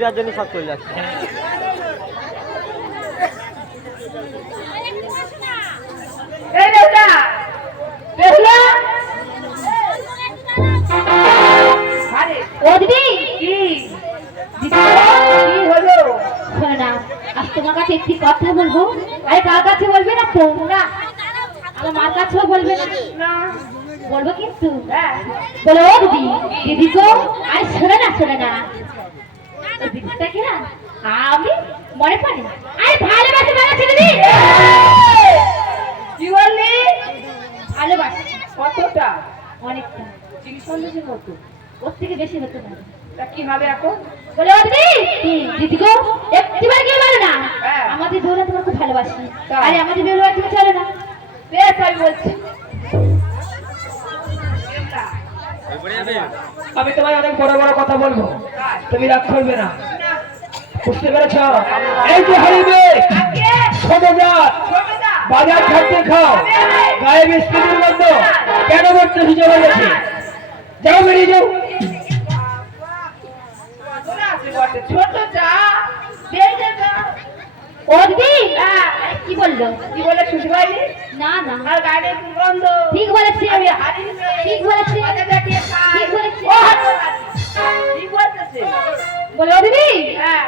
Peer জন্য সব চলে যাচ্ছে। তোমার কাছে একটি কথা বলবো। আরে কার কাছে বলবে না তো? না, আমার মার কাছেও বলবে না। বলবো কিন্তু বলো ও দিদি, দিদি গো, আরে শোনে না দিদিটা কি না আমি মনে পড়ে। আরে ভালোবাসে ভালোবাসে দিদি। কি বললি? ভালোবাসে। কতটা? অনেকটা। চিনি সন্দেশের মতো। ওর থেকে বেশি হতে পারে। তা কি হবে এখন? বলে ও দিদি, দিদি গো, একটিবার কি বলে না আমাদের বেউলা তোমার খুব ভালোবাসি। আরে আমাদের বেউলা তুমি চলো না। বেশ আমি বলছি। আমি তোমায় অনেক বড় বড় কথা বলবো, তুমি রাগ করবে না, বুঝতে পেরেছ? এই যে হারিবে ছোট জাত বাজার খাদ্য খাও, গায়ে বিস্কুটের মধ্যে কেন করতে সুযোগ হয়েছে? যাও বেরিয়ে যাও। ছোট যা ও দিদি কি বললো? কি বলে শুনতে পাইনি? না না, আর গাড়ির গন্ধ। ঠিক বলেছি আমি, ঠিক বলেছি, ঠিক বলেছি। ঠিক বলতেছে। বলো দিদি,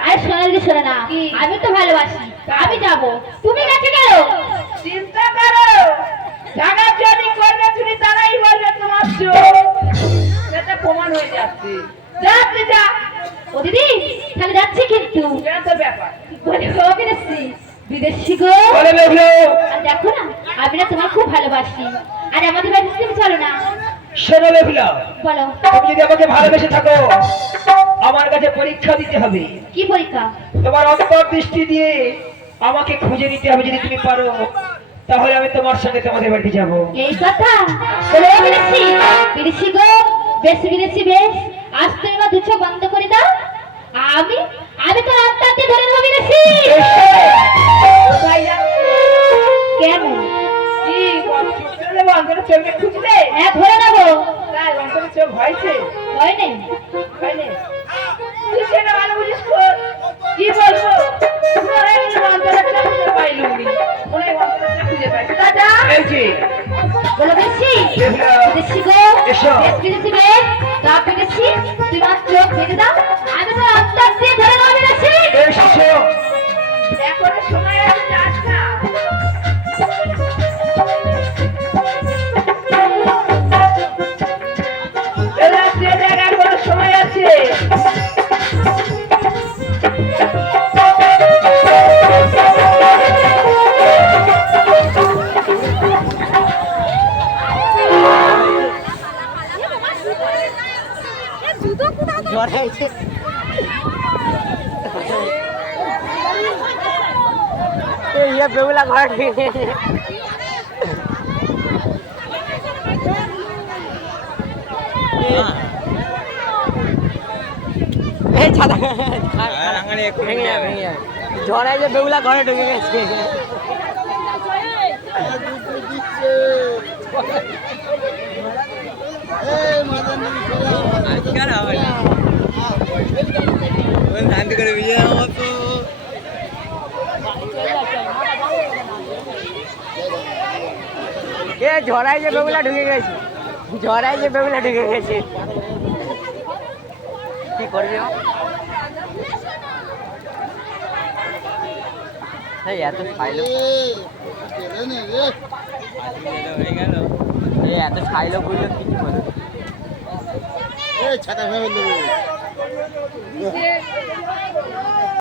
আরে সোনালি শোনে না, আমি তো ভালোবাসি, আমি যাব। তুমি কাছে গেল? চিন্তা করো, জায়গা যদি করবে তুমি তারাই বলবে তোমার চোখ। সেটা প্রমাণ হয়ে যাচ্ছে। যা তুই যা। ও দিদি তাহলে যাচ্ছি কিন্তু। এটা ব্যাপার বলে হবে না বিদেশি গো। দেখো না আমি না তোমার খুব ভালোবাসি, আর আমাদের বাড়ি তুমি চলো না। শোনো বেহুলা, বলো। তুমি যদি আমাকে ভালোবেসে থাকো আমার কাছে পরীক্ষা দিতে হবে। কি পরীক্ষা? তোমার অন্তর্দৃষ্টি দিয়ে আমাকে খুঁজে নিতে হবে। যদি তুমি পারো তাহলে আমি তোমার সঙ্গে তোমাদের বাড়িতে যাবো। এই কথা বলে বিদেশি, বিদেশি গো, বেশি বিদেশি বেশ। আজ তুমি মা দুচোখ বন্ধ করে দাও। আমি আমি তো রাস্তাতে ধরে নেবো বিদেশি। কেন? কি অন্তরে চোখে খুঁজলে? হ্যাঁ ধরে নেবো। তাই অন্তরে চোখ হয়েছে? হয় নেই, হয় নেই। তুই সেটা ভালো বুঝিস। কি বলবো, বলো বেশি বেশি গো, বেশি বেশ তা পেরেছি। তুই আমার চোখ দেখে দাও, আমি তো রাস্তা দিয়ে ধরে নেবো বেশি। এখন সময় আছে, যাস না। সময় আছে। বেগুলা ঘর ঝড়াই যে বেগুলা ঘরে ঢুকে গেছে। ঝড়াই যে বেগুলা ঢুকে গেছে, ঝড়াই যে বেগুলা ঢুকে গেছে। কি করবি এত খাইলো, এত খাইলো বুঝলো কিছু বলো। ছাতা